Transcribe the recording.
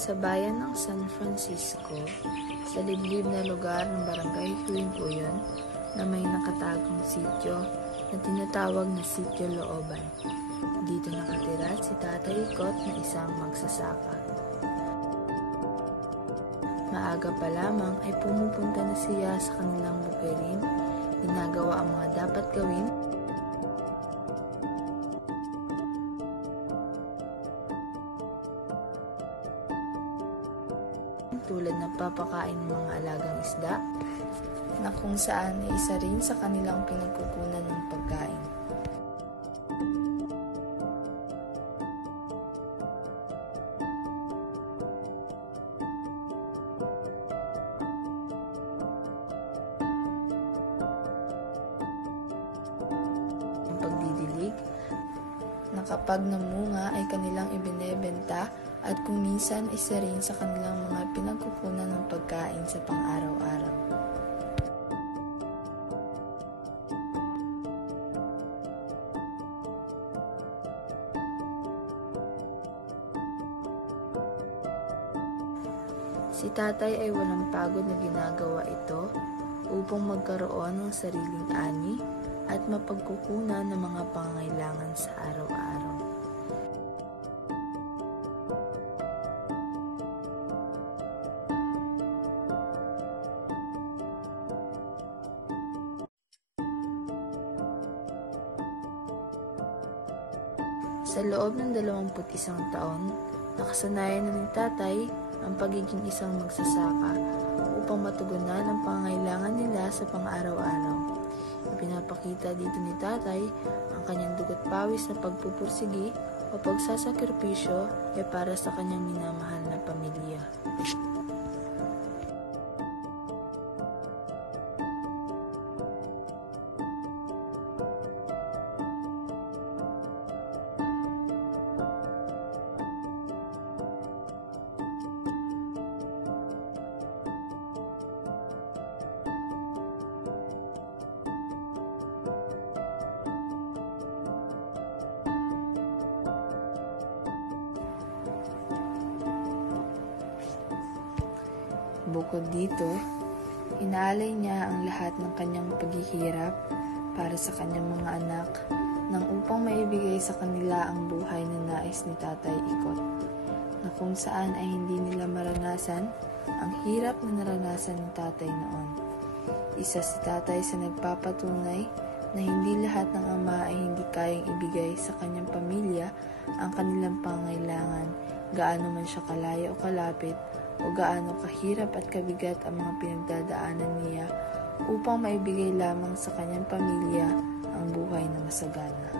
Sa bayan ng San Francisco, sa liblib na lugar ng Barangay Huing-Uyon na may nakatagong sityo na tinatawag na Sitio Looban. Dito nakatira si Tatay Ikot na isang magsasaka. Maaga pa lamang ay pumupunta na siya sa kanilang bukirin, ginagawa ang mga dapat gawin, tulad ng papakain ng mga alagang isda, na kung saan ay isa rin sa kanilang pinagkukunan ng pagkain. Ang pagdidilig, na kapag namunga ay kanilang ibinebenta at kung minsan isa rin sa kanilang mga pinagkukunan ng pagkain sa pang-araw-araw. Si tatay ay walang pagod na ginagawa ito upang magkaroon ng sariling ani at mapagkukunan ng mga pangangailangan sa araw-araw. Sa loob ng 21 taon, nakasanayan na ni tatay ang pagiging isang magsasaka upang matugunan ang pangangailangan nila sa pang-araw-araw. Ipinapakita dito ni tatay ang kanyang dugot pawis na pagpupursigi o pagsasakripisyo ay para sa kanyang minamahal na pamilya. Bukod dito, inaalay niya ang lahat ng kanyang paghihirap para sa kanyang mga anak nang upang maibigay sa kanila ang buhay na nais ni Tatay Ikot, na kung saan ay hindi nila maranasan ang hirap na naranasan ng tatay noon. Isa si tatay sa nagpapatunay na hindi lahat ng ama ay hindi kayang ibigay sa kanyang pamilya ang kanilang pangangailangan, gaano man siya kalaya o kalapit, o gaano kahirap at kabigat ang mga pinagdadaanan niya upang maibigay lamang sa kanyang pamilya ang buhay na masagana.